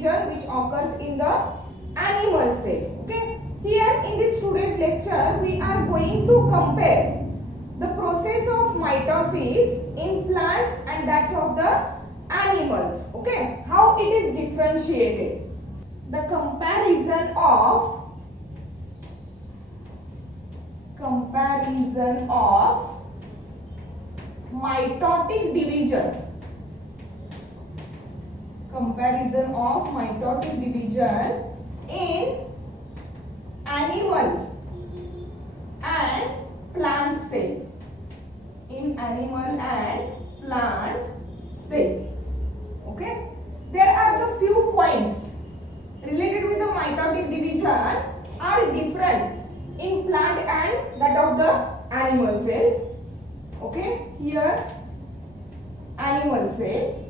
division which occurs in the animal cell. Okay. Here in this today's lecture we are going to compare the process of mitosis in plants and that's of the animals. Okay. How it is differentiated. The comparison of mitotic division. Comparison of mitotic division in animal and plant cell. In animal and plant cell. Okay. There are the few points related with the mitotic division are different in plant and that of the animal cell. Okay. Here animal cell,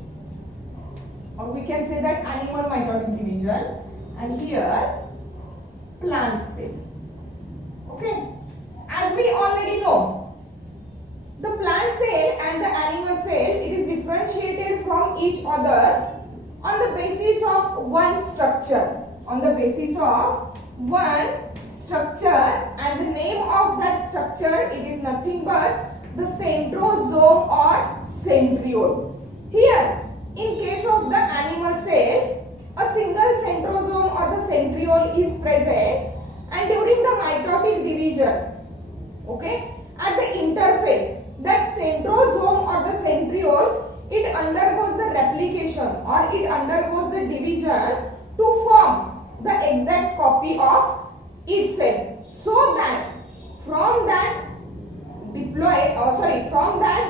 or we can say that animal mitotic division, and here plant cell. Okay. As we already know, the plant cell and the animal cell, it is differentiated from each other on the basis of one structure. On the basis of one structure, and the name of that structure, it is nothing but the centrosome or centriole. Here, in case of the animal cell, a single centrosome or the centriole is present, and during the mitotic division, okay, at the interface, that centrosome or the centriole, it undergoes the replication or it undergoes the division to form the exact copy of itself, so that from that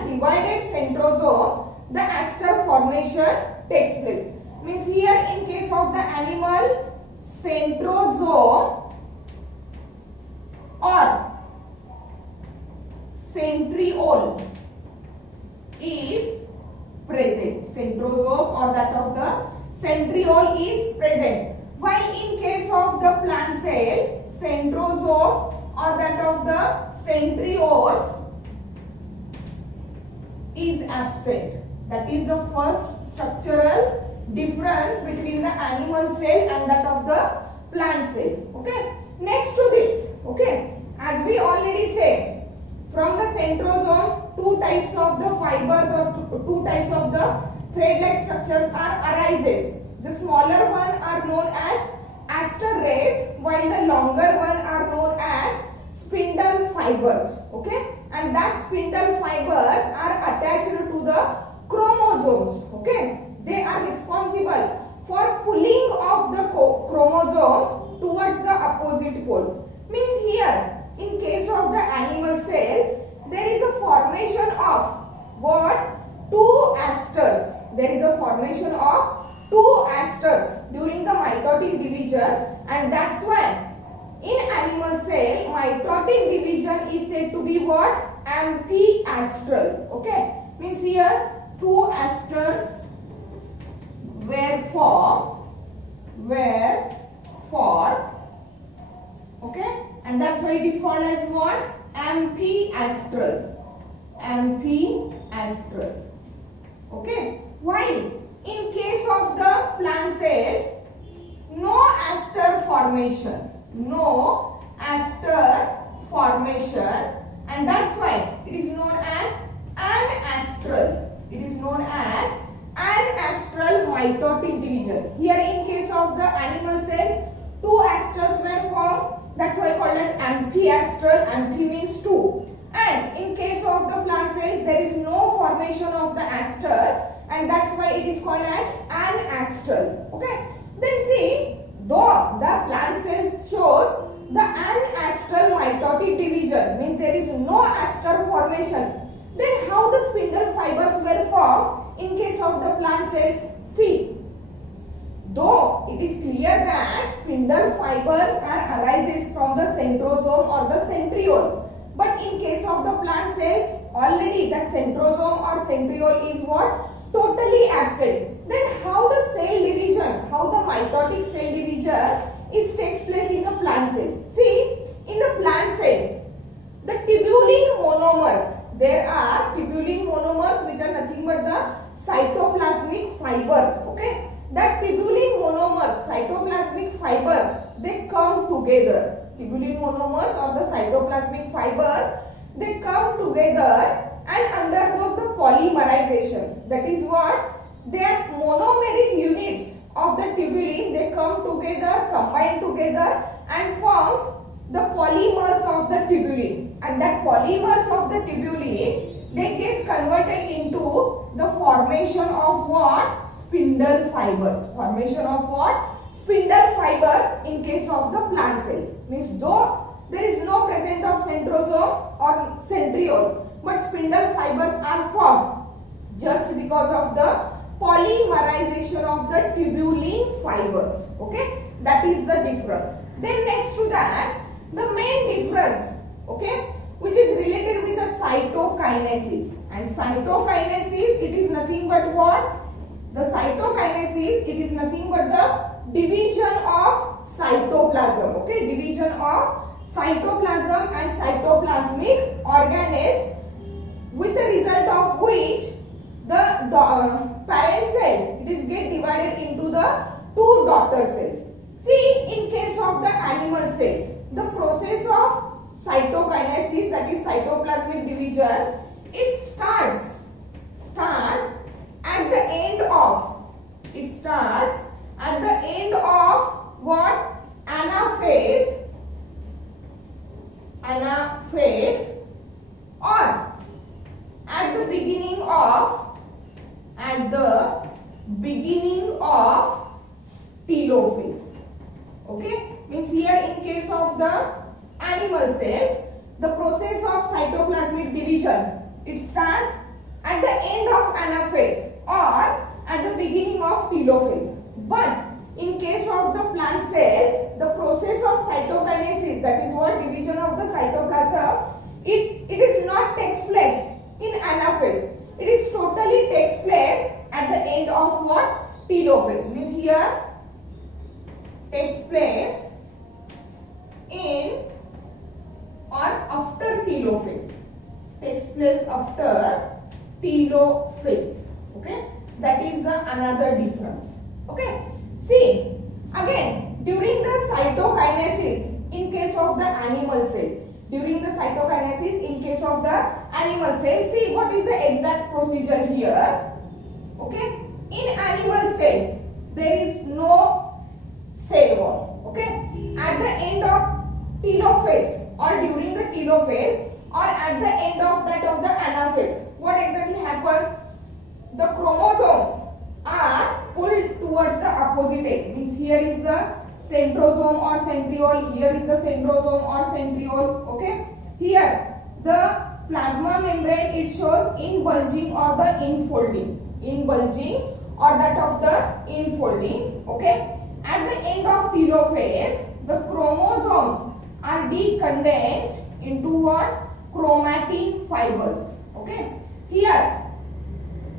divided centrosome, the aster formation takes place. Means here in case of the animal, centrosome or centriole is present. Centrosome or that of the centriole is present. While in case of the plant cell, centrosome or that of the centriole is absent. That is the first structural difference between the animal cell and that of the plant cell. Okay. Next to this, okay, as we already said, from the centrosome, two types of the fibers or two types of the thread-like structures arises. The smaller one are known as aster rays, while the longer one are known as spindle fibers. Okay, and that spindle fibers are attached to the chromosomes. Okay, they are responsible for pulling of the chromosomes towards the opposite pole. Means here, in case of the animal cell, there is a formation of what? Two asters. There is a formation of two asters during the mitotic division, and that's why in animal cell, mitotic division is said to be what? Amphiastral. Okay. Means here two asters were formed. Okay. And that's why it is called as what? Amphiastral. Amphiastral. Okay. While in case of the plant cell, no aster formation. No aster formation, and that's why it is known as anastral. It is known as anastral mitotic division. Here in case of the animal cells, two asters were formed. That's why called as amphiastral. Amphi means two. And in case of the plant cells, there is no formation of the aster, and that's why it is called as anastral. Okay. Then see, though the plant cells shows the anastral mitotic division, means there is no aster formation, then how the spindle fibers were formed in case of the plant cells? See, though it is clear that spindle fibers are arises from the centrosome or the centriole, but in case of the plant cells, already that centrosome or centriole is what? Totally absent. Then how the cell division, how the mitotic cell division takes place in the plant cell? See, in the plant cell, the tubulin monomers, there are tubulin monomers which are nothing but the cytoplasmic fibers. Okay, that tubulin monomer cytoplasmic fibers, they come together. Tubulin monomers or the cytoplasmic fibers, they come together and undergoes the polymerization. That is what? Their monomeric units of the tubulin, they come together, combine together and forms the polymers of the tubulin. And that polymers of the tubulin, they get converted into the formation of what? Spindle fibers. Formation of what? Spindle fibers in case of the plant cells. Means though there is no presence of centrosome or centriole, but spindle fibers are formed just because of the polymerization of the tubulin fibers. Okay, that is the difference. Then next to that, the main difference, okay, which is related with the cytokinesis. And cytokinesis, it is nothing but what? The cytokinesis, it is nothing but the division of cytoplasm. Okay, division of cytoplasm and cytoplasmic organelles, with the result of which the parent cell, it is get divided into the two daughter cells. See, in case of the animal cells, the process of cytokinesis, that is cytoplasmic division, it starts at the end of, what? Anaphase, or at the beginning of telophase. Okay, means here in case of the animal cells, the process of cytoplasmic division, it starts at the end of anaphase or at the beginning of telophase. But in case of the plant cells, the process of cytokinesis, that is what? Division of the cytoplasm, it is not takes place in anaphase. It is totally takes place at the end of what? Telophase. Means here takes place in or after telophase. Takes place after telophase. Okay, that is another difference. Okay, see, again, during the cytokinesis in case of the animal cell, see what is the exact procedure here. Okay, in animal cell there is no cell wall. Okay, at the end of telophase or during the telophase or at the end of that of the anaphase, what exactly happens? The chromosomes are pulled towards the opposite end. Means here is the centrosome or centriole, here is the centrosome or centriole. Okay, here the plasma membrane, it shows inbulging or the infolding, or that of the infolding. Okay, at the end of telophase, the chromosomes are decondensed into what? Chromatin fibers. Okay, here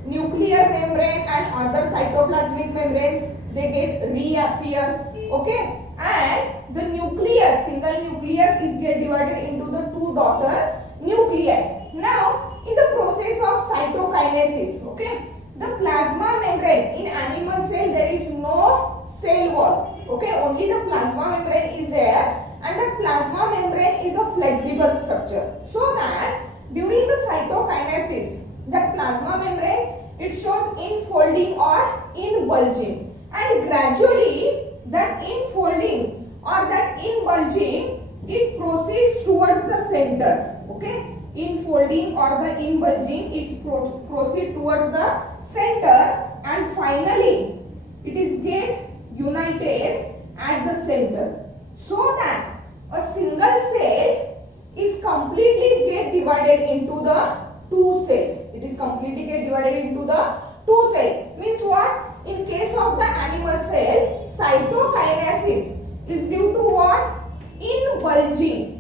nuclear membrane and other cytoplasmic membranes, they get reappear. Okay, and the nucleus, single nucleus is get divided into the two daughter nuclei. Now in the process of cytokinesis, okay, the plasma membrane in animal cell, there is no cell wall. Okay, only the plasma membrane is there, and the plasma membrane is a flexible structure, so that during the cytokinesis, that plasma membrane, it shows infolding or inbulging, and gradually that infolding or that inbulging, it proceeds towards the center. Okay, infolding or the inbulging, it proceeds towards the center, and finally it is get united at the center, so that a single cell is completely get divided into the two cells. It is completely get divided into the two cells. Means what? In case of the animal cell, cytokinesis is due to what? Inbulging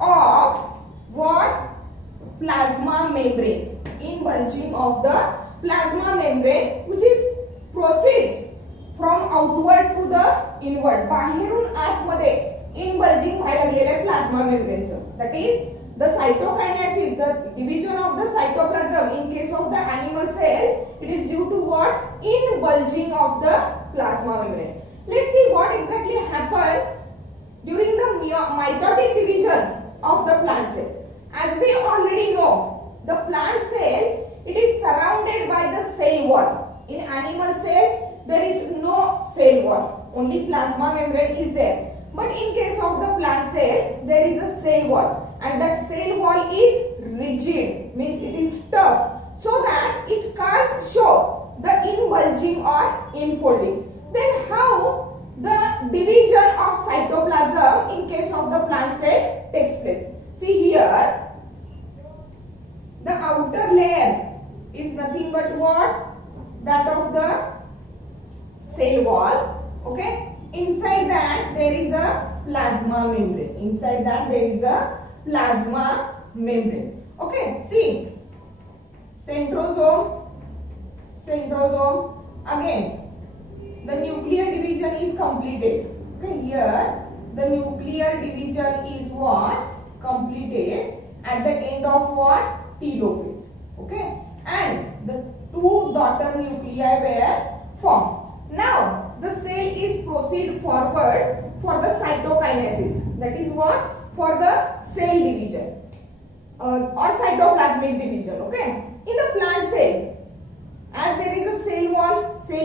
of what? Plasma membrane. Inbulging of the plasma membrane, which is proceeds from outward to the inward. बाहेरून आतमध्ये inbulging व्हायला गेले plasma membrane. That is the cytokinesis, the division of the cytoplasm in case of the animal cell, it is due to what? Inbulging inbulging of the plasma membrane. Let's see what exactly happened during the mitotic division of the plant cell. As we already know, the plant cell, it is surrounded by the cell wall. In animal cell, there is no cell wall, only plasma membrane is there. But in case of the plant cell, there is a cell wall, and that cell wall is rigid, means it is tough, so that it can't show the inbulging or infolding. Then how the division of cytoplasm in case of the plant cell takes place? See here, the outer layer is nothing but what? That of the cell wall. Okay. Inside that there is a plasma membrane. Inside that there is a plasma membrane. Okay. See. Centrosome. Again, the nuclear division is completed. Okay. Here the nuclear division is what? Completed at the end of what? Telophase. Okay. And the two daughter nuclei were formed. Now the cell is proceed forward for the cytokinesis. That is what? For the cell division or cytoplasmic division. Okay. In the plant cell, as there is a cell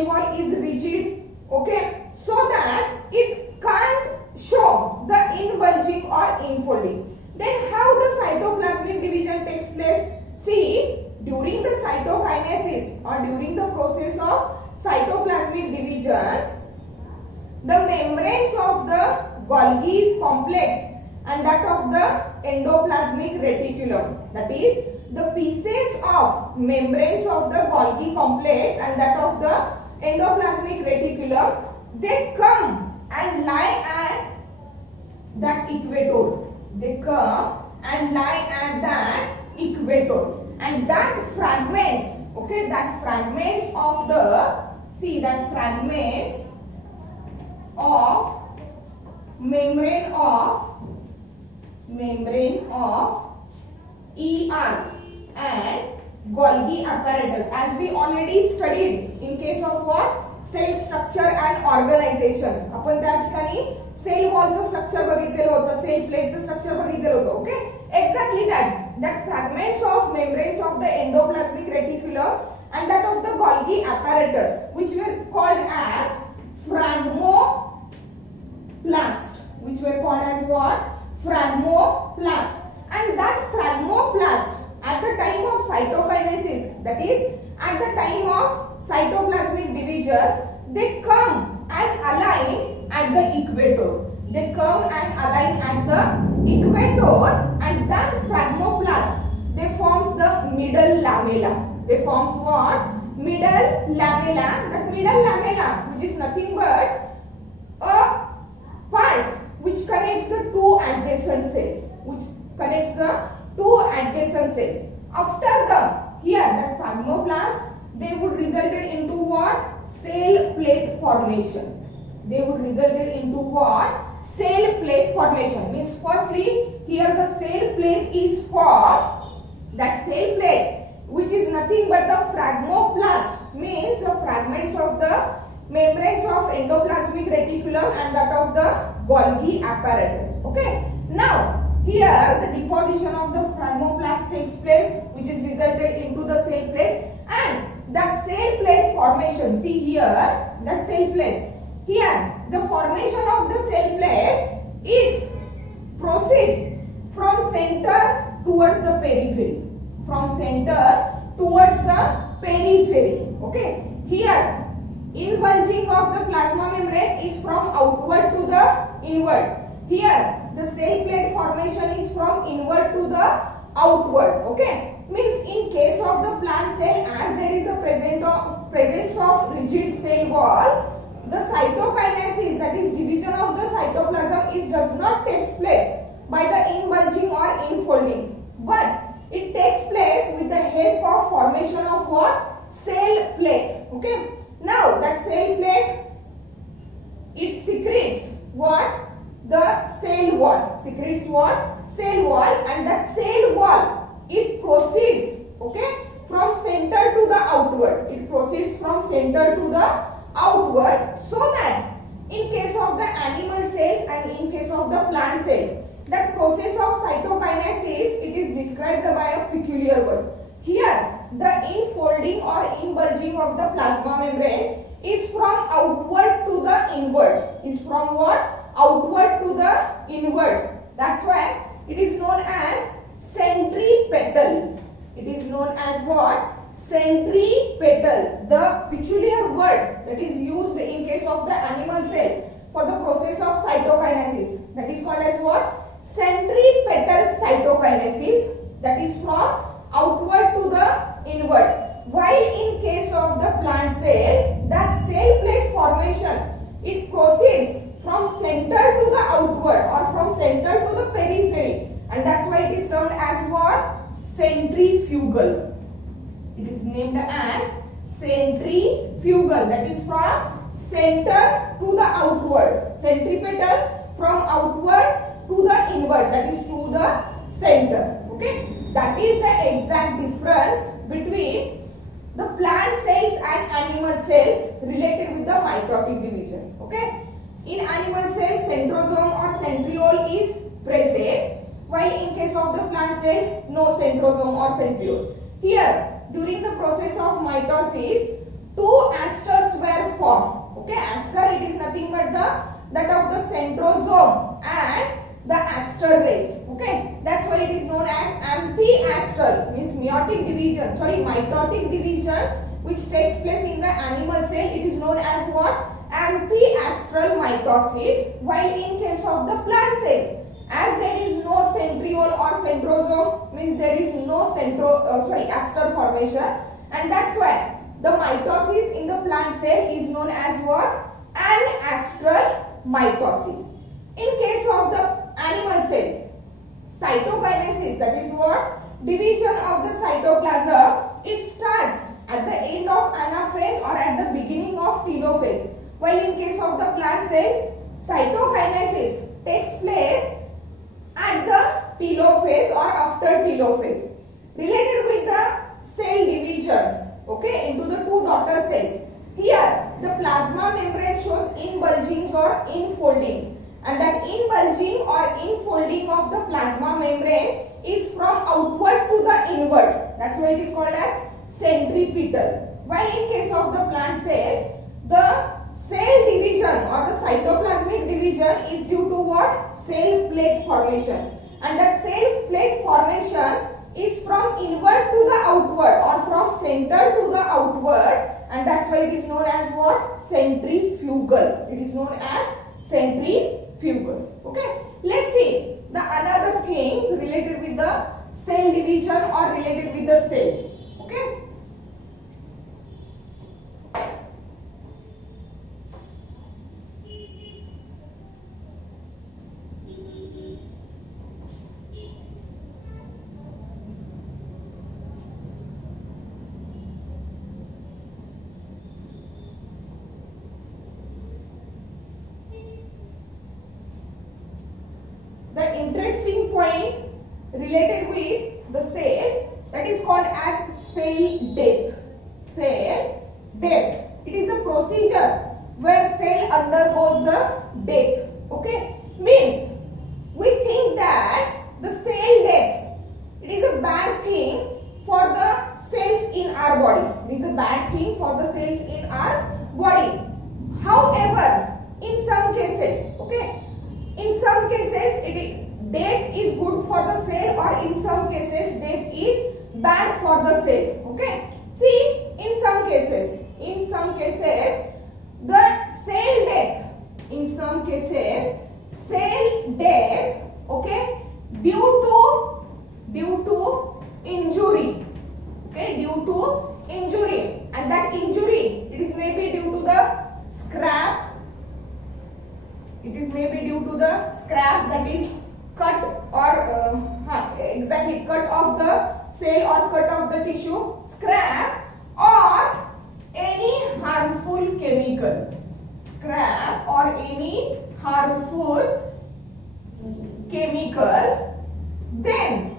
wall is rigid. Okay. So that it can't show the inbulging or infolding. Then how the cytoplasmic division takes place? See, during the cytokinesis or during the process of cytoplasmic division, the membranes of the Golgi complex and that of the endoplasmic reticulum, that is the pieces of membranes of the Golgi complex and that of the endoplasmic reticulum, they come and lie at that equator. They come and lie at that equator, and that fragments, okay, that fragments of the, see, that fragments of membrane of ER and Golgi apparatus, as we already studied in case of what? Cell structure and organization. आपण त्या ठिकाणी cell वॉलचं structure बघितलेलं होतं, cell प्लेटचं structure बघितलेलं होतं. Okay, exactly that fragments of membranes of the endoplasmic reticulum and that of the Golgi apparatus, which were called as phragmoplast, and that phragmoplast at the time of cytokinesis, that is at the time of cytoplasmic division, they come and align at the equator. They come and align at the equator, and that phragmoplast, they forms the middle lamella. They forms what? Middle lamella. That middle lamella, which is nothing but a part which connects the two adjacent cells. After the, here that phragmoplast, they would resulted into what? Cell plate formation. Cell plate formation. Means firstly, here the cell plate is formed. That cell plate, which is nothing but the phragmoplast, means the fragments of the membranes of endoplasmic reticulum and that of the Golgi apparatus. Okay. Now, here the deposition of the phragmoplast takes place, which is resulted into the cell plate, and that cell plate formation, see here, that cell plate, here the formation of the cell plate is proceeds from center towards the periphery. Okay, here inbulging of the plasma membrane is from outward to the inward. Here the cell plate formation is from inward to the outward. Okay, means in case of the plant cell, as there is a presence of rigid cell wall, the cytokinesis, that is division of the cytoplasm, does not take place by the inbulging or infolding, but it takes place with the help of formation of what? Cell plate. Okay. Now that cell plate, it secretes what? The cell wall. Secretes what? Cell wall, and that cell wall, it proceeds, okay, from center to the outward. It proceeds from center to to the outward, so that in case of the animal cells and in case of the plant cell, the process of cytokinesis, it is described by a peculiar word. Here, the infolding or inbulging of the plasma membrane is from outward to the inward. Is from what? Outward to the inward. That's why it is known as centripetal. It is known as what? Centripetal. The peculiar word that is used in case of the animal cell for the process of cytokinesis, that is called as what? Centripetal cytokinesis, that is from outward to the inward. While in case of the plant cell, that cell plate formation, it proceeds from center to the outward or from center to the periphery, and that's why it is termed as what? Centrifugal. It is named as centrifugal, that is from center to the outward. Centripetal from outward to the inward, that is to the center. Okay, that is the exact difference between the plant cells and animal cells related with the mitotic division. Okay, in animal cells, centrosome or centriole is present, while in case of the plant cell, no centrosome or centriole. Here, during the process of mitosis, two asters were formed. Okay, aster, it is nothing but that of the centrosome and the aster rays. Okay, that's why it is known as amphiastral, means mitotic division which takes place in the animal cell. It is known as what? Amphiastral mitosis. While in case of the plant cells, as there is no centriole or centrosome, means there is no aster formation, and that's why the mitosis in the plant cell is known as what? Anastral mitosis. In case of the animal cell, cytokinesis, that is what? Division of the cytoplasm, it starts at the end of anaphase or at the beginning of telophase. While in case of the plant cells, cytokinesis takes place at the telophase or after telophase. Related with the cell division, okay, into the two daughter cells. Here, the plasma membrane shows inbulgings or infoldings, and that inbulging or infolding of the plasma membrane is from outward to the inward. That's why it is called as centripetal. While in case of the plant cell, the cell division or the cytoplasmic division is due to what? Cell plate formation, and that cell plate formation is from inward to the outward or from center to the outward, and that's why it is known as what? Centrifugal. It is known as centrifugal. Okay, let's see the another things related with the cell division or related with the cell. Okay, the interesting point related with the cell, that is called as cell death. Cell death. It is a procedure where cell undergoes the death. Okay, means we think that the cell death, it is a bad thing for the cells in our body. It is a bad thing for the cells in our body. However, in some cases, okay, in some cases death is good for the cell, or in some cases death is bad for the cell. Okay, see, in some cases the cell death, in some cases cell death, okay, due to injury, okay, due to injury, and that injury, it is maybe due to the scrap, it is maybe due to the scrap, that is cut or exactly cut of the cell or cut of the tissue, scrap, or any harmful chemical, scrap or any harmful chemical, then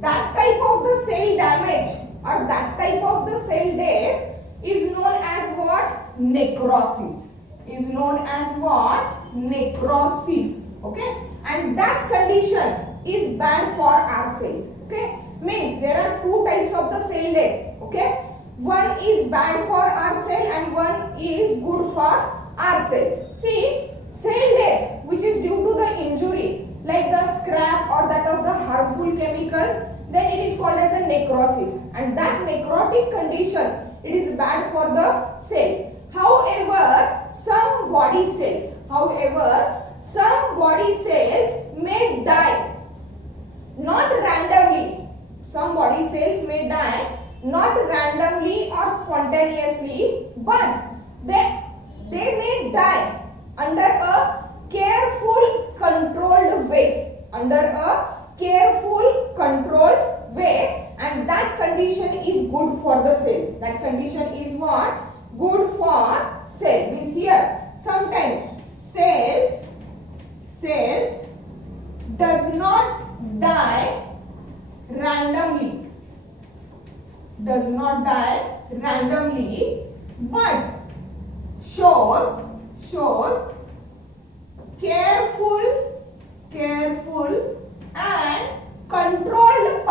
that type of the cell damage or that type of the cell death is known as what? necrosis. Is known as what? Necrosis. Okay, and that condition is bad for our cell. Okay, means there are two types of the cell death. Okay, one is bad for our cell and one is good for our cells. See, cell death which is due to the injury like the scrap or that of the harmful chemicals, then it is called as a necrosis, and that necrotic condition, it is bad for the cell. However, some body cells may die not randomly. Some body cells may die not randomly or spontaneously, but they may die under a careful controlled way. And that condition is good for the cell. That condition is what? Good for cell. Means here sometimes cells does not die randomly, but shows careful and controlled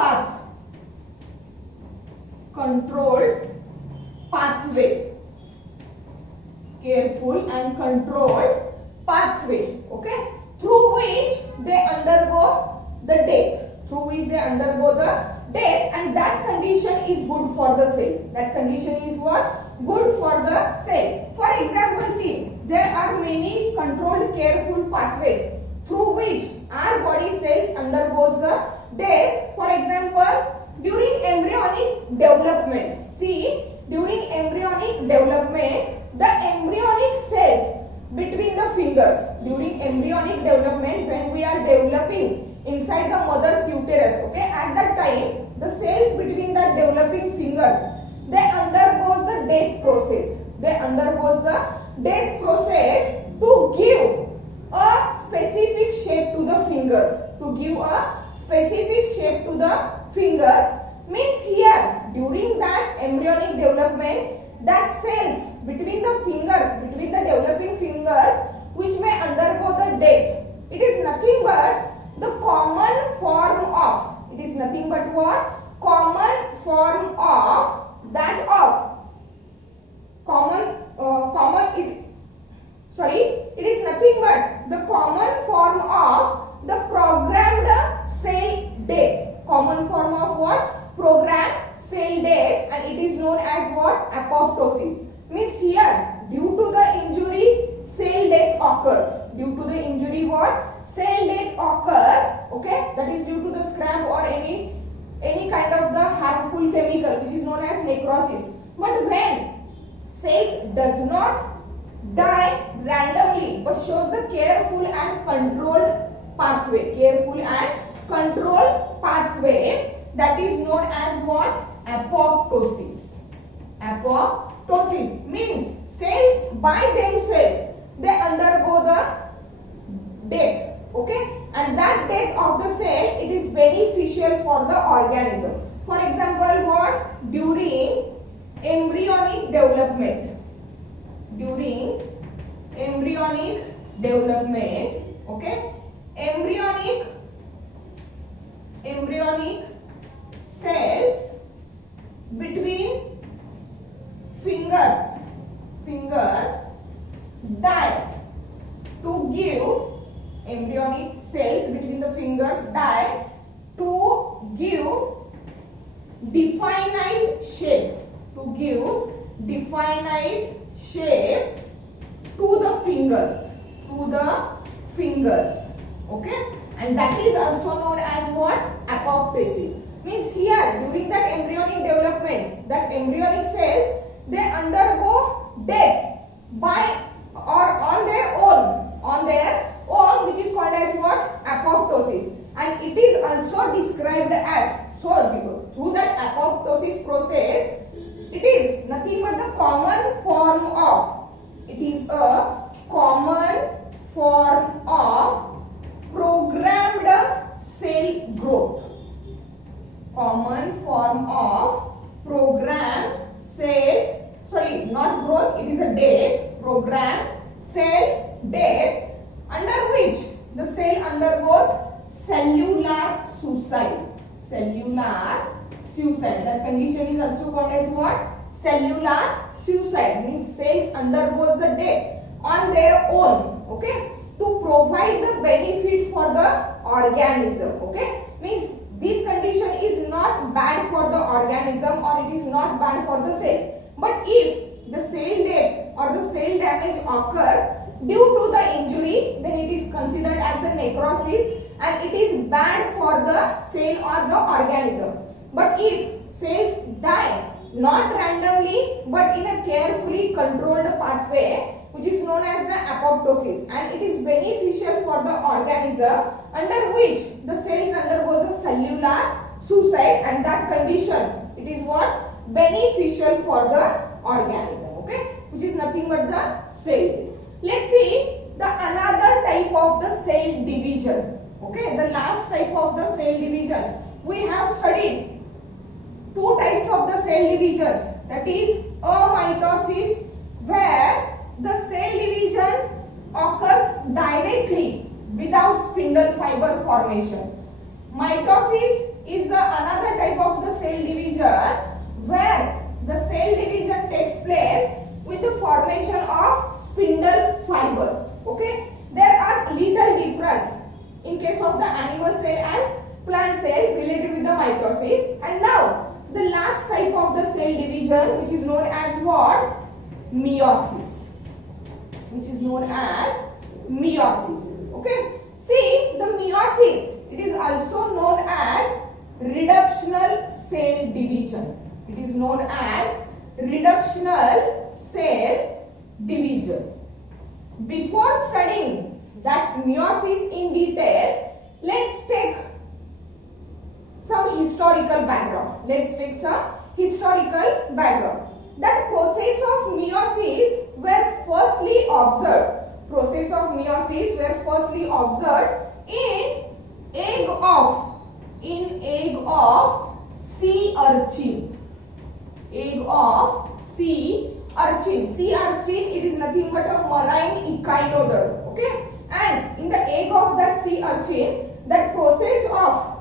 pathway. Careful and controlled pathway. Okay, through which they undergo the death. And that condition is good for the cell. That condition is what? Good for the cell. For example, see, there are many controlled careful pathways through which our body cells undergoes the death. For example, during embryonic development. See, during embryonic development, the embryonic cells between the fingers. During embryonic development, when we are developing inside the mother's uterus, okay, at that time, the cells between the developing fingers, they undergoes the death process. To give a specific shape to the fingers. Means here, during that embryonic development, that cells between the developing fingers, which may undergo the death, it is nothing but the common form of, it is nothing but what? It is nothing but the common form of the programmed cell death. Common form of what? Programmed cell death, and it is known as what? Apoptosis. Means here, due to the injury, cell death occurs. Cell death occurs, okay, that is due to the scrap or any kind of the harmful chemical, which is known as necrosis. But when cells does not die randomly but shows the careful and controlled pathway, that is known as what? Apoptosis. Means cells by themselves, they undergo the death. Okay, and that death of the cell, it is beneficial for the organism. For example, what? During embryonic development, okay, embryonic cells between fingers die to give definite shape, to the fingers, okay, and that is also known as what? Apoptosis. Means here, during that embryonic development, that embryonic cells, they undergo death by or on their own, which is called as what? Apoptosis. And it is also described as, so through that apoptosis process, it is nothing but the common form of, it is a common form of programmed cell growth. Common form of programmed cell, sorry, not growth, it is a death. cell death, under which the cell undergoes cellular suicide. Cellular suicide. That condition is also called as what? Cellular suicide. Means cells undergoes the death on their own. Okay. To provide the benefit for the organism. Okay. Means this condition is not bad for the organism or it is not bad for the cell. But if the cell death or the cell damage occurs due to the injury, then it is considered as a necrosis and it is bad for the cell or the organism. But if cells die not randomly but in a carefully controlled pathway, which is known as the apoptosis, and it is beneficial for the organism, under which the cells undergoes a cellular suicide, and that condition, it is what? Beneficial for the organism. Okay, which is nothing but the cell death. Let's see the another type of the cell division. Okay, the last type of the cell division. We have studied two types of the cell divisions, that is amitosis, where the cell division occurs directly without spindle fiber formation. Mitosis is another type of the cell division where the cell division takes place with the formation of spindle fibers. Okay, there are little difference in case of the animal cell and plant cell related with the mitosis. And now the last type of the cell division, which is known as what? Meiosis. Which is known as meiosis. Okay, see the meiosis, it is also known as reductional cell division. It is known as reductional cell division. Before studying that meiosis in detail, let's take some historical background. Let's take some historical background. That process of meiosis were firstly observed. Process of meiosis were firstly observed in egg of sea urchin. Egg of sea urchin. Sea urchin, it is nothing but a marine echinoderm. Okay, and in the egg of that sea urchin, that process of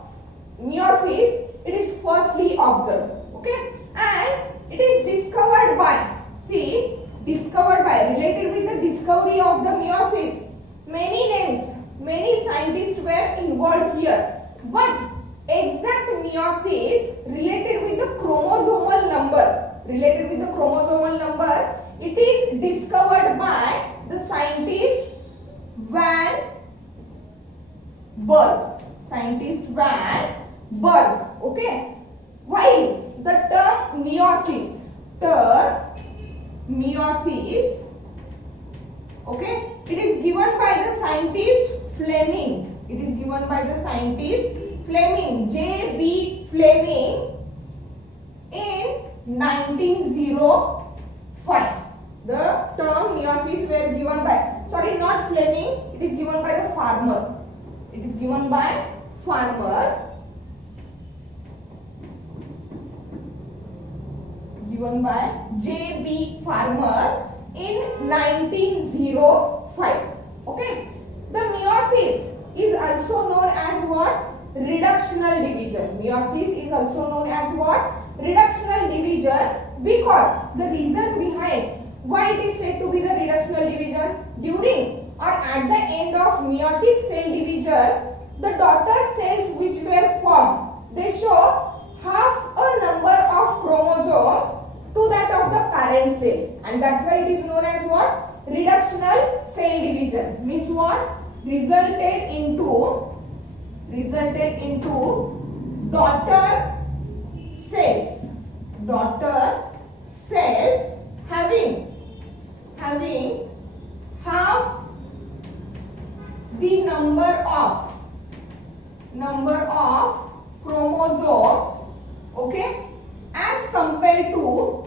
meiosis, it is firstly observed. Okay, and it is discovered by, see, discovered by, related with the discovery of the meiosis, many names, many scientists were involved here. But exact meiosis related with the chromosomal number, it is discovered by the scientist Van Berg. Okay, while the term meiosis, okay, it is given by the scientist Fleming. It is given by the scientist Fleming, J.B. Fleming, in 1905. The term meiosis were given by, sorry, not Fleming, it is given by the farmer. It is given by farmer. Given by J.B. Farmer in 1905. Okay, the meiosis is also known as what? Reductional division. Meiosis is also known as what? Reduction division, because the reason behind why it is said to be the reductional division, during or at the end of meiotic cell division, the daughter cells which were formed, they show half a number of chromosomes to that of the parent cell, and that's why it is known as what? Reductional cell division. Means what? Resulted into daughter cells having half the number of chromosomes, okay, as compared to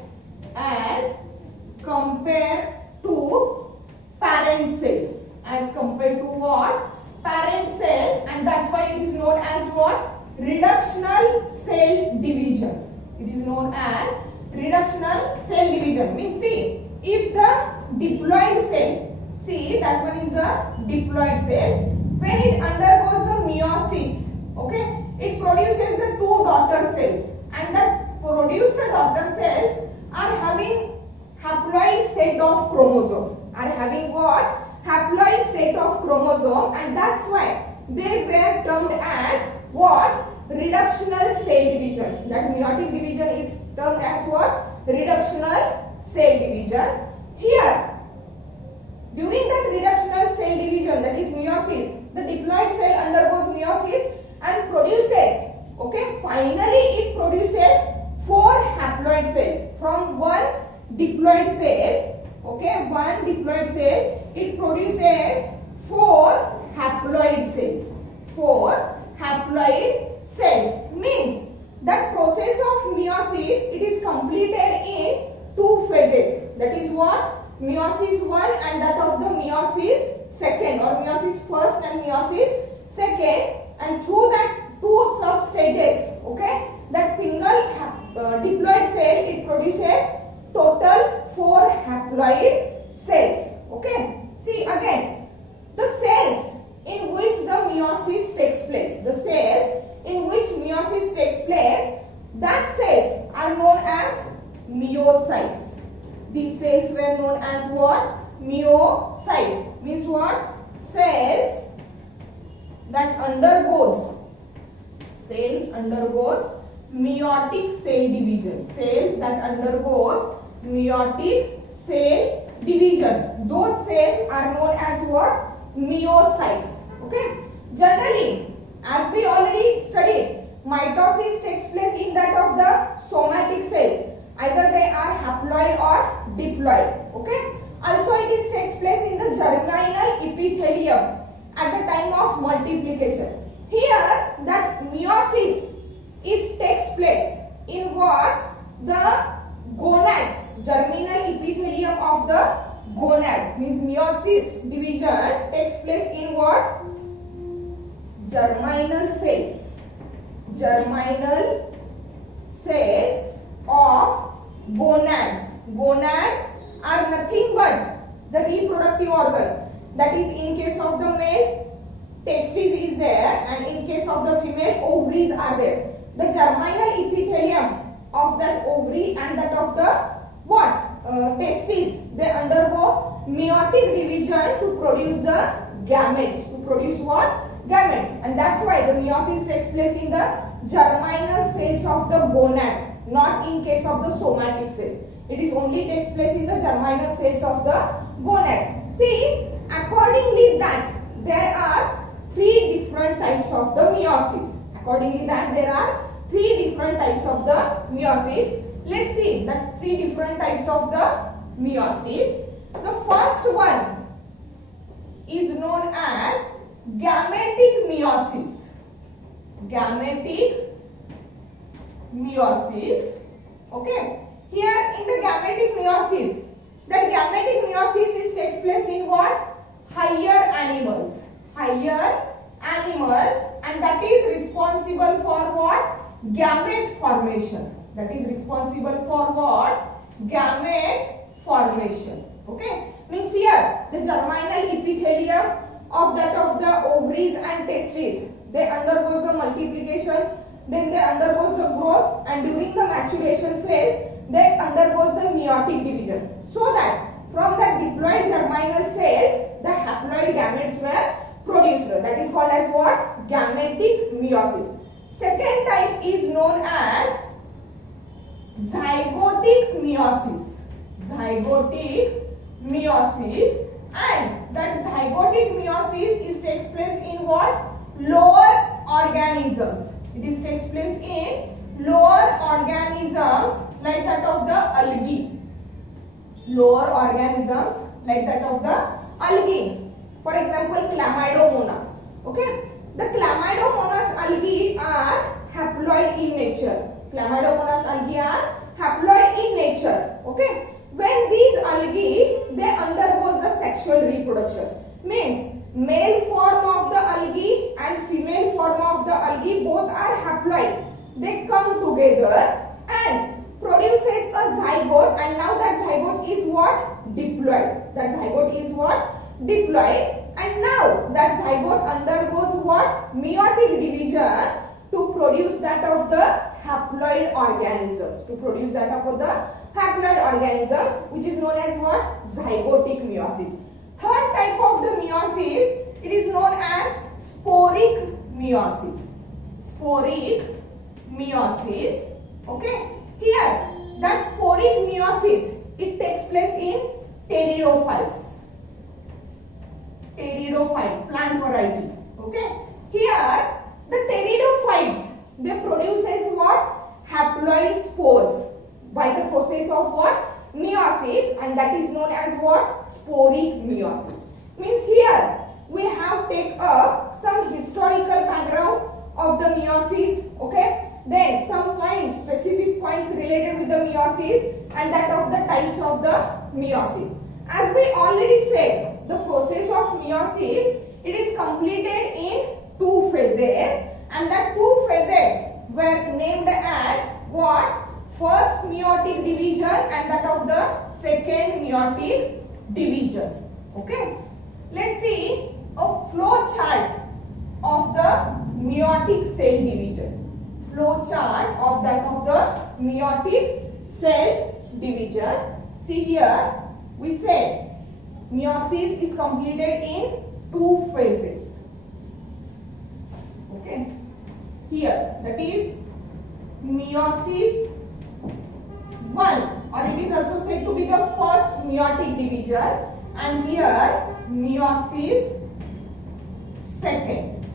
parent cell, as compared to what? Parent cell, and that's why it is known as what? Reductional cell division. It is known as reductional cell division. Means, see, if the diploid cell, see, that one is the diploid cell. When it undergoes the meiosis, okay, it produces the two daughter cells, and the produced daughter cells are having haploid set of chromosome. Are having what? Haploid set of chromosome, and that's why they were termed as what? Reductional cell division. That meiotic division is termed as what? Reductional cell division. Here, during that reductional cell division, that is meiosis, the diploid cell undergoes meiosis and produces, okay, finally it produces 4 haploid cells. From one diploid cell, okay, one diploid cell, it produces 4 haploid cells. 4 haploid cells means that process of meiosis, it is completed in 2 phases. That is what? Meiosis 1 and that of the meiosis 2nd, or meiosis 1st and meiosis 2nd, and through that 2 sub stages, okay, that single diploid cell, it produces total 4 haploid cells. Okay, see again, the cells in which the meiosis takes place, the cells in which meiosis takes place, that cells are known as meiocytes. These cells were known as what? Meiocytes. Means what? Cells that undergoes meiotic cell division. Cells that undergoes meiotic cell division. Those cells are known as what? Meiocytes. Okay. Generally, as we already studied, mitosis takes place in that of the somatic cells. Either they are haploid or diploid. Okay. Also, it takes place in the germinal epithelium at the time of multiplication. Here, that meiosis takes place in what? The gonads, germinal epithelium of the gonad. Means meiosis division takes place in what? Germinal cells. Germinal cells of gonads. Gonads are nothing but the reproductive organs. That is, in case of the male, testes is there, and in case of the female, ovaries are there. The germinal epithelium of that ovary and that of the what? Testes, they undergo meiotic division to produce the gametes. To produce what? Gametes. And that's why the meiosis takes place in the germinal cells of the gonads, not in case of the somatic cells. It is only takes place in the germinal cells of the gonads. See, accordingly that there are 3 different types of the meiosis. Accordingly that there are 3 different types of the meiosis. Let's see that 3 different types of the meiosis. The first one is known as gametic meiosis. Gametic meiosis. Okay. Here in the gametic meiosis, that gametic meiosis takes place in what? Higher animals. Higher animals, and that is responsible for what? Gamete formation. That is responsible for what? Gamete formation. Okay. Means here the germinal epithelium of that of the ovaries and testes, they undergo the multiplication, then they undergoes the growth, and during the maturation phase they undergoes the meiotic division. So that from that diploid germinal cells the haploid gametes were produced. That is called as what? Gametic meiosis. Second type is known as zygotic meiosis. Zygotic meiosis, and that zygotic meiosis takes place in what? Lower organisms. It takes place in lower organisms like that of the algae. Lower organisms like that of the algae. For example, Chlamydomonas. Okay, the Chlamydomonas algae are haploid in nature. Chlamydomonas algae are haploid in nature. Okay, when these algae, they undergo the sexual reproduction, means male form of the algae and female form of the algae both are haploid. They come together and produces a zygote, and now that zygote is what? Diploid. That zygote is what? diploid, and now that zygote undergoes what? Meiotic division to produce that of the haploid organisms. To produce that of the haploid organisms, which is known as what? Zygotic meiosis. Third type of the meiosis, it is known as sporic meiosis. Sporic meiosis. Okay. Here, that sporic meiosis, it takes place in pteridophytes. Pteridophyte, plant variety. Okay. Here, the pteridophytes, they produces what? Haploid spores by the process of what? Meiosis, and that is known as what? Sporic meiosis. Means here we have take up some historical background of the meiosis, okay? Then some points, specific points related with the meiosis and that of the types of the meiosis. As we already said, the process of meiosis, it is completed in two phases, and the two phases were named as what? First meiotic division and that of the second meiotic division. Okay. Let's see a flow chart of the meiotic cell division. Flow chart of that of the meiotic cell division. See here, we said meiosis is completed in two phases. Okay. Here, that is meiosis 1, or it is also said to be the first meiotic division, and here meiosis second.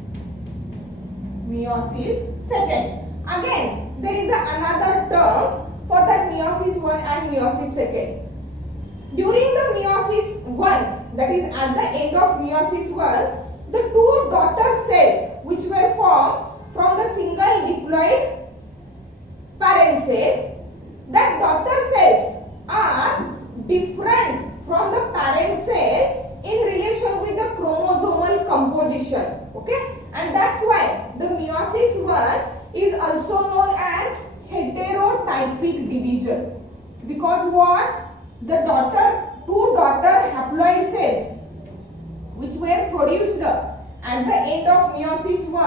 Meiosis second. Again, there is another term for that meiosis 1 and meiosis second. During the meiosis 1, that is at the end of meiosis 1, the two daughter cells which were formed from the single diploid parent cell, that daughter cells are different from the parent cell in relation with the chromosomal composition. Okay, and that's why the meiosis 1 is also known as heterotypic division, because what? The two daughter haploid cells which were produced at the end of meiosis 1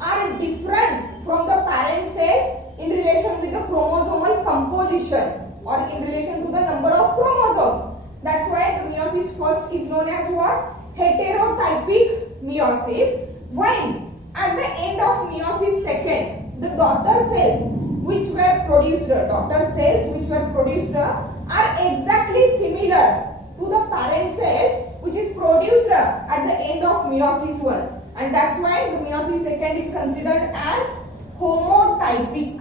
are different from the parent cell in relation with the chromosomal composition or in relation to the number of chromosomes. That's why the meiosis first is known as what? Heterotypic meiosis, while at the end of meiosis second, the daughter cells which were produced are exactly similar to the parent cell which is produced at the end of meiosis 1, and that's why the meiosis second is considered as homotypic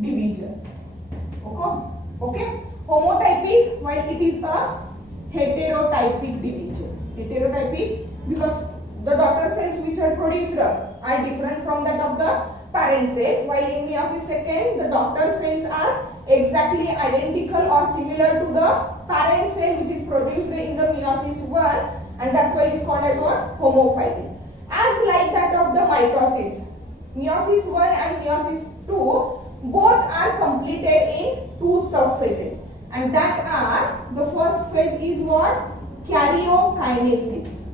division. Okay, homotypic while it is a heterotypic division. Heterotypic because the daughter cells which are produced are different from that of the parent cell, while in meiosis second the daughter cells are exactly identical or similar to the parent cell which is produced in the meiosis 1, and that's why it is called as what? Homophytic. As like that of the mitosis, meiosis 1 and meiosis 2 both are completed in two subphases, and that are, the first phase is what? Karyokinesis.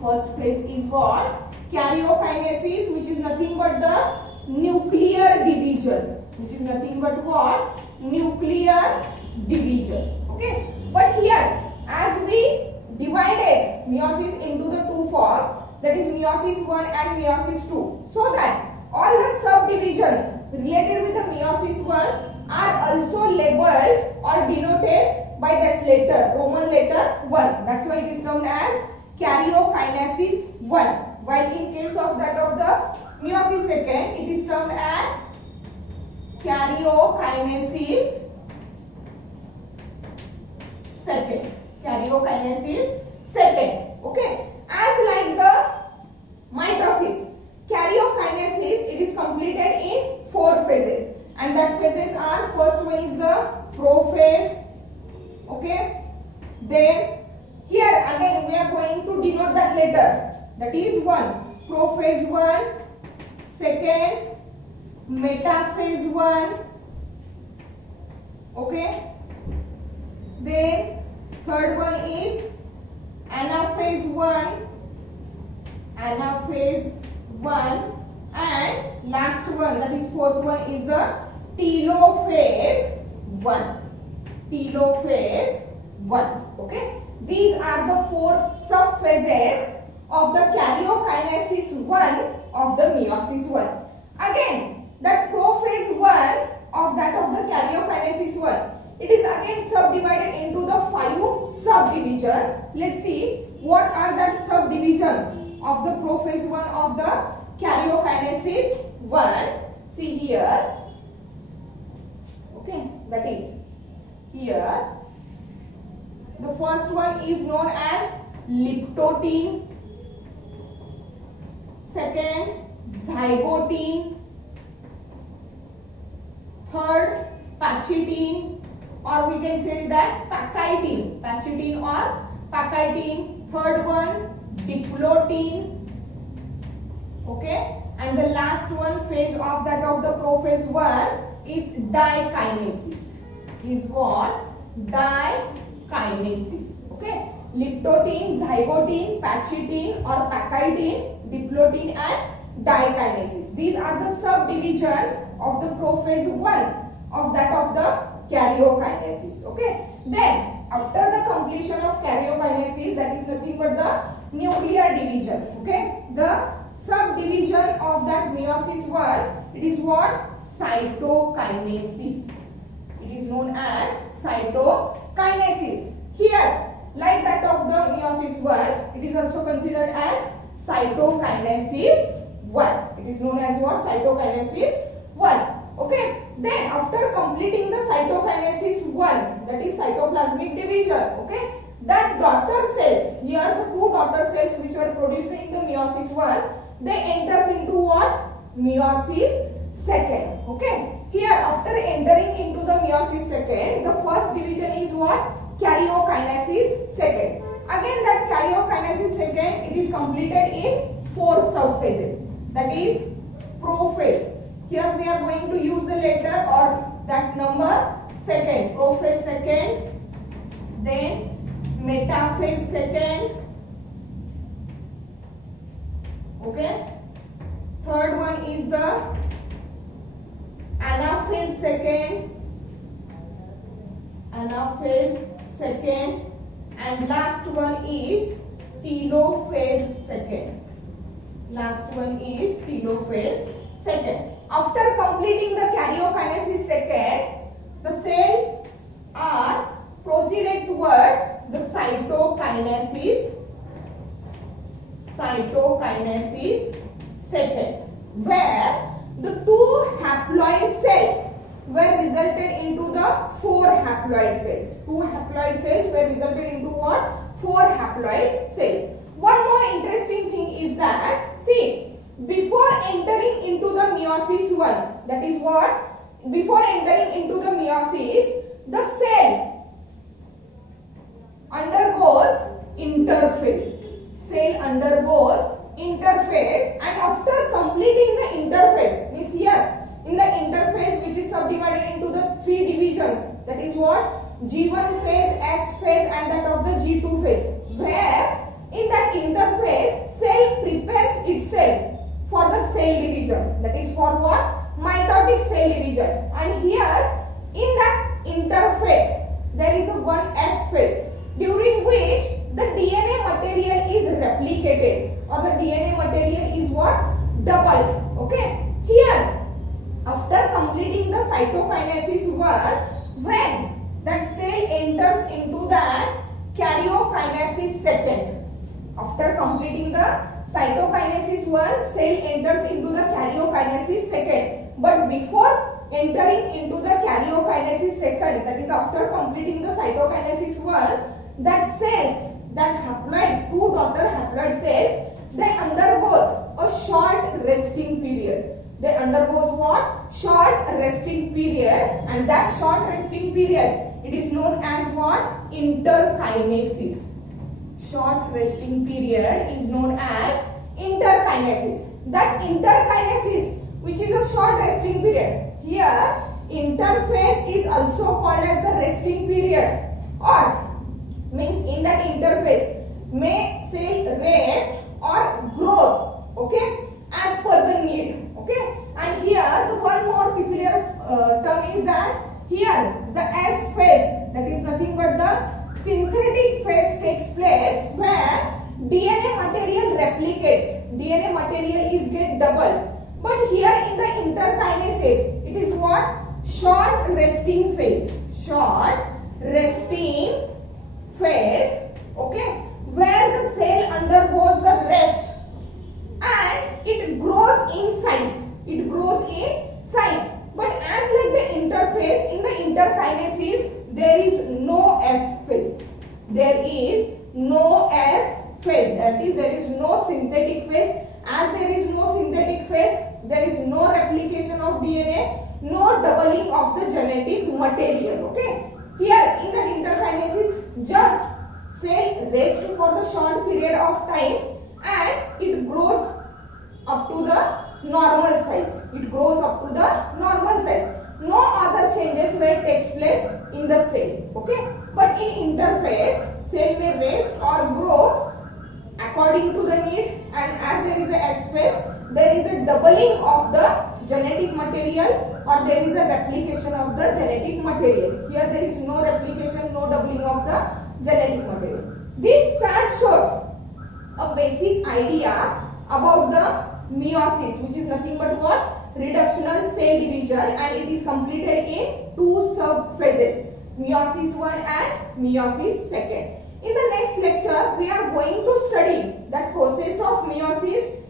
First phase is what? Karyokinesis, which is nothing but the nuclear division. Which is nothing but what? Nuclear division. Okay. But here, as we divided meiosis into the two forms, that is meiosis 1 and meiosis 2, so that all the subdivisions related with the meiosis 1 are also labeled or denoted by that letter, Roman letter 1. That's why it is termed as karyokinesis 1. While in case of that of the meiosis second, it is termed as karyokinesis second. Karyokinesis second. Okay. As like the mitosis, karyokinesis, it is completed in 4 phases, and that phases are, first one is the prophase. Okay. Then here again we are going to denote that letter, that is 1, prophase 1, second metaphase 1. Okay. Then third one is anaphase 1, anaphase 1, and last one, that is fourth one, is the telophase 1, telophase 1. Okay, these are the four subphases of the karyokinesis 1 of the meiosis 1. Again, that prophase 1 of that of the karyokinesis 1, it is again subdivided into the 5 subdivisions. Let's see what are that subdivisions of the prophase 1 of the karyokinesis 1. See here. Okay, that is here. The first one is known as liptotine, second zygotine, third pachytine, or we can say that pachytine, pachytine or pachytine, third one diplotine. Okay, and the last one phase of that of the prophase 1 is dikinesis. Is what? Dikinesis. Okay, liptotine, zygotine, pachytine or pachytine, diplotine and dikinesis. These are the subdivisions of the prophase 1 of that of the karyokinesis. Okay, then after the completion of karyokinesis, that is nothing but the nuclear division. Okay, the subdivision of that meiosis 1, it is what? Cytokinesis. It is known as cytokinesis. Here, like that of the meiosis 1, it is also considered as cytokinesis 1. It is known as what? Cytokinesis 1. Okay, then after completing the cytokinesis 1, that is cytoplasmic division, okay, that daughter cells, here the two daughter cells which were producing the meiosis 1, they enters into what? Meiosis 2nd. Okay, here after entering into the meiosis 2nd, the first division is what? Karyokinesis 2nd. Again that karyokinesis 2nd, it is completed in 4 subphases. That is prophase. Here we are going to use the letter or that number 2nd, prophase 2nd, then metaphase 2nd, okay, third one is the anaphase 2nd, anaphase 2nd, and last one is telophase 2nd. Last one is telophase 2nd. After completing the karyokinesis 2nd, the cells are proceeded towards the cytokinesis 2nd, where the 2 haploid cells were resulted into the 4 haploid cells. 2 haploid cells were resulted into what? 4 haploid cells. One more interesting thing is that, see, before entering into the meiosis 1, that is what? Before entering into the meiosis, the cell undergoes interphase. Cell undergoes interphase, and after completing the interphase, means here in the interphase which is subdivided into the 3 divisions, that is what? G1 phase, S phase and that of the G2 phase, where in that interphase cell prepares itself for the cell division, that is for what? Mitotic cell division. And here in that interphase there is a 1S phase, during which the DNA material is replicated, or the DNA material is what? Doubled. Okay, here after completing the cytokinesis 1, when that cell enters into that karyokinesis 2nd, after completing the cytokinesis 1, cell enters into the karyokinesis 2nd. But before entering into the karyokinesis 2nd, that is after completing the cytokinesis 1, that cells, that haploid, 2 daughter haploid cells, they undergoes a short resting period. They undergoes what? Short resting period, and that short resting period, it is known as what? Interkinesis. Short resting period is known as interkinesis. That interkinesis, which is a short resting period, here interphase is also called as the resting period, or means in that interphase may cell rest or growth, okay, as per the need, okay. And here the one more peculiar term is that here the S phase, that is nothing but the synthetic phase, takes place where DNA material replicates, DNA material is get double. But here in the interkinases, it is what? Short resting phase. Short resting phase, okay, where the cell undergoes the rest and it grows in size. It grows in size. But as like the interphase, in the interkinases, there is no S phase. There is no S phase. That is, there is no synthetic phase. As there is no synthetic phase, there is no replication of DNA, no doubling of the genetic material, okay. Here in the interkinases, just cell rest for the short period of time and it grows up to the normal size. It grows up to the normal size. No other changes will take place in the cell, okay. But in interphase, cell may rest or grow according to the need, and as there is a S phase, there is a doubling of the genetic material or there is a replication of the genetic material. Here there is no replication, no doubling of the genetic material. This chart shows a basic idea about the meiosis, which is nothing but what? Reductional cell division, and it is completed in two sub phases, meiosis 1 and meiosis 2. In the next lecture, we are going to study that process of meiosis